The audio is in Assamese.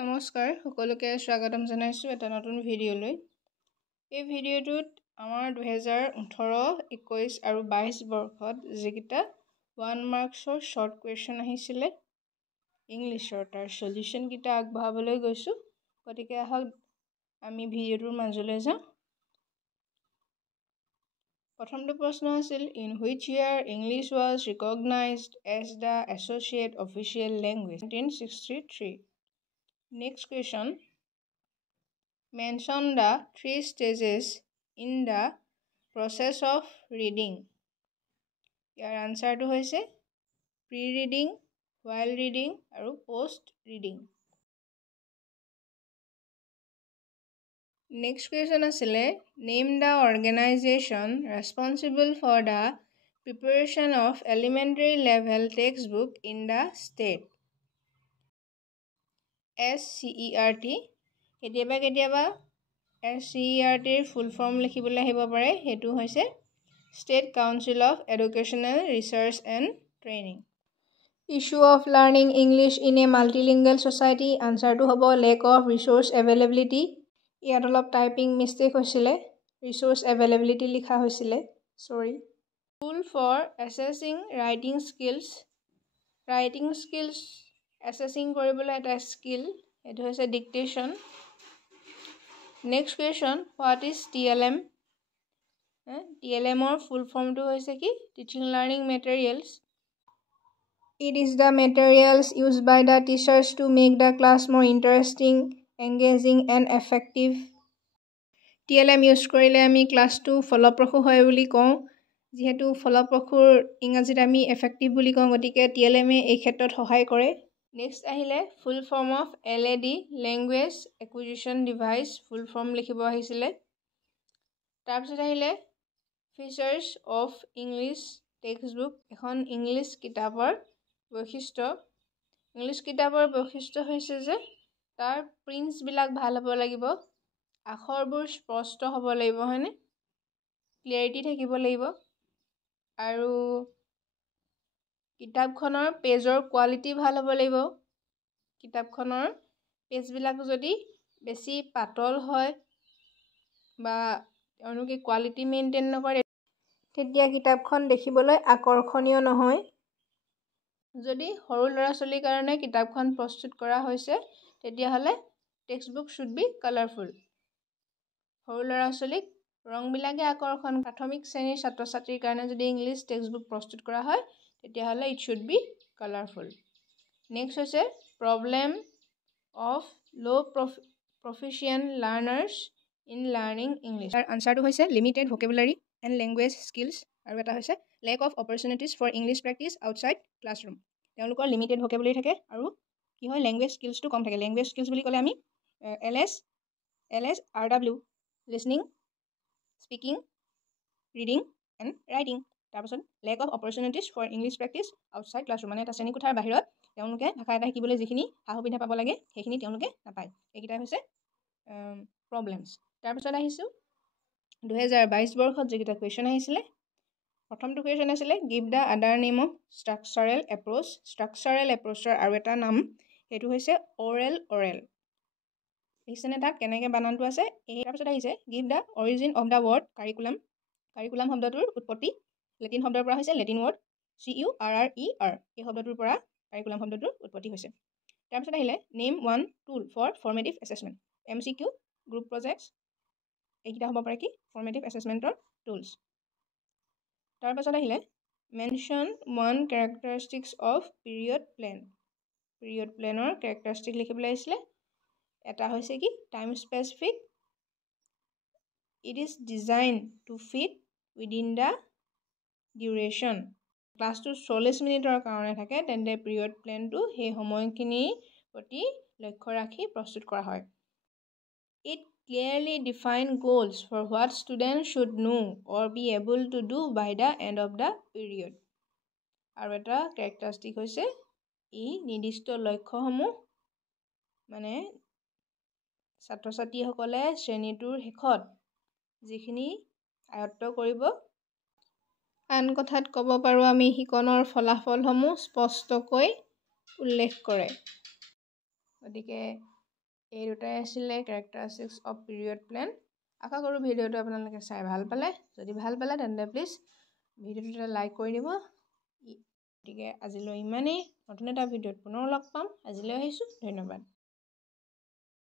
নমস্কাৰ সকলোকে স্বাগতম জনাইছোঁ এটা নতুন ভিডিঅ'লৈ। এই ভিডিঅ'টোত আমাৰ 2018, 21 আৰু 22 বৰ্ষত যিকেইটা 1 মাৰ্কছৰ শ্বৰ্ট কুৱেশ্যন আহিছিলে ইংলিছৰ তাৰ সলিউশ্যনকেইটা আগবঢ়াবলৈ গৈছোঁ। গতিকে আহক আমি ভিডিঅ'টোৰ মাজলৈ যাওঁ। প্ৰথমটো প্ৰশ্ন আছিল in which year English was recognised as the associate official language 1963। Next question. Mention the 3 stages in the process of reading. Your answer to hoise pre-reading, while reading, and post-reading. Next question asile name the organization responsible for the preparation of elementary level textbook in the state. SCERT কেতিয়াবা SCERT ফুল ফৰ্ম লিখিবলৈ আহিব পাৰে হেতু হৈছে State Council of Educational Research and Training. Issue of learning English in a multilingual society. Answer to হ'ব lack of resource availability. ইয়াত অলপ টাইপিং মিষ্টেক হৈছিলে, resource availability লিখা হৈছিলে, sorry. Tool for assessing writing skills. Writing skills assessing কৰিবলৈ এটা স্কিল এটো হৈছে dictation. Next question what is TLM? TLM ৰ ফুল ফৰ্মটো হৈছে কি teaching learning materials. It is the materials used by the teachers to make the class more interesting, engaging and effective. TLM use কৰিলে আমি ক্লাছটো ফলপ্ৰসূ হয় বুলি কওঁ। যিহেতু ফলপ্ৰসূৰ ইংৰাজীত আমি এফেক্টিভ বুলি কওঁ, গতিকে TLM এই ক্ষেত্ৰত সহায় কৰে। নেক্সট আহিলে ফুল form of LAD language acquisition device full form লিখিব আহিছিলে। তাৰপিছত আহিলে ফিচাৰ্ছ অফ ইংলিছ টেক্সটবুক। এখন ইংলিছ কিতাপৰ বৈশিষ্ট্য। ইংলিছ কিতাপৰ বৈশিষ্ট্য হৈছে যে তাৰ প্ৰিণ্টছবিলাক ভাল হ'ব লাগিব, আখৰবোৰ স্পষ্ট হ'ব লাগিব, হয়নে, ক্লিয়াৰিটি থাকিব লাগিব, আৰু কিতাপখনৰ পেজৰ কোৱালিটি ভাল হ'ব লাগিব। কিতাপখনৰ পেজবিলাক যদি বেছি পাতল হয় বা তেওঁলোকে কোৱালিটি মেইনটেইন নকৰে তেতিয়া কিতাপখন দেখিবলৈ আকৰ্ষণীয় নহয়। যদি সৰু ল'ৰা ছোৱালীৰ কাৰণে কিতাপখন প্ৰস্তুত কৰা হৈছে তেতিয়াহ'লে টেক্সটবুক শুড বি কালাৰফুল। সৰু ল'ৰা ছোৱালীক ৰংবিলাকে আকৰ্ষণ। প্ৰাথমিক শ্ৰেণীৰ ছাত্ৰ ছাত্ৰীৰ কাৰণে যদি ইংলিছ টেক্সটবুক প্ৰস্তুত কৰা হয় তেতিয়াহ'লে it should be colourful. Next হৈছে problem of low' proficient learners in learning English. তাৰ আনচাৰটো হৈছে limited vocabulary and language skills, আৰু এটা হৈছে lack of opportunities for English practice outside classroom. তেওঁলোকৰ লিমিটেড ভকেবুলাৰী থাকে আৰু কি হয় লেংগুৱেজ স্কিলছটো কম থাকে। লেংগুৱেজ স্কিলছ বুলি ক'লে আমি LSRW listening, speaking, reading and writing. তাৰপাছত lack of opportunities for English practice outside classroom, মানে এটা শ্ৰেণীকোঠাৰ বাহিৰত তেওঁলোকে ভাষা এটা শিকিবলৈ যিখিনি সা সুবিধা পাব লাগে সেইখিনি তেওঁলোকে নাপায়। এইকেইটাই হৈছে প্ৰব্লেমছ। তাৰপিছত আহিছোঁ 2022 বৰ্ষত যিকেইটা কুৱেশ্যন আহিছিলে। প্ৰথমটো কুৱেশ্যন আছিলে give the other name of structural approach. Structural এপ্ৰ'চৰ আৰু এটা নাম সেইটো হৈছে অৰেল। দেখিছেনে তাত কেনেকৈ বানানটো আছে। তাৰপিছত আহিছে give the origin of the word curriculum. Curriculum শব্দটোৰ উৎপত্তি লেটিন শব্দৰ পৰা হৈছে, লেটিন ৱৰ্ড CURRER এই শব্দটোৰ পৰা কাৰিকুলাম শব্দটোৰ উৎপত্তি হৈছে। তাৰপিছত আহিলে name one tool for formative assessment. MCQ, group projects, এইকেইটা হ'ব পাৰে কি ফৰ্মেটিভ এছেছমেণ্টৰ টুলছ। তাৰপাছত আহিলে mention one characteristics of period plan. Period প্লেনৰ কেৰেক্টাৰিষ্টিক লিখিবলৈ আহিছিলে। এটা হৈছে কি time specific, it is design to fit within the duration. ক্লাছটো 40 মিনিটৰ কাৰণে থাকে তেন্তে পিৰিয়ড প্লেনটো সেই সময়খিনিৰ প্ৰতি লক্ষ্য ৰাখি প্ৰস্তুত কৰা হয়। It clearly define goals for what student should know or be able to do by the end of the period. আৰু এটা কেৰেক্টাৰিষ্টিক হৈছে ই নিৰ্দিষ্ট লক্ষ্যসমূহ মানে ছাত্ৰ ছাত্ৰীসকলে শ্ৰেণীটোৰ শেষত যিখিনি আয়ত্ত কৰিব, আন কথাত ক'ব পাৰোঁ আমি শিকনৰ ফলাফলসমূহ স্পষ্টকৈ উল্লেখ কৰে। গতিকে এই দুটাই আছিলে কেৰেক্টাৰিষ্টিক্স অফ পিৰিয়ড প্লেন। আশা কৰোঁ ভিডিঅ'টো আপোনালোকে চাই ভাল পালে। যদি ভাল পালে তেন্তে প্লিজ ভিডিঅ'টো এটা লাইক কৰি দিব। গতিকে আজিলৈ ইমানেই। নতুন এটা ভিডিঅ'ত পুনৰ লগ পাম। আজিলৈ আহিছোঁ। ধন্যবাদ।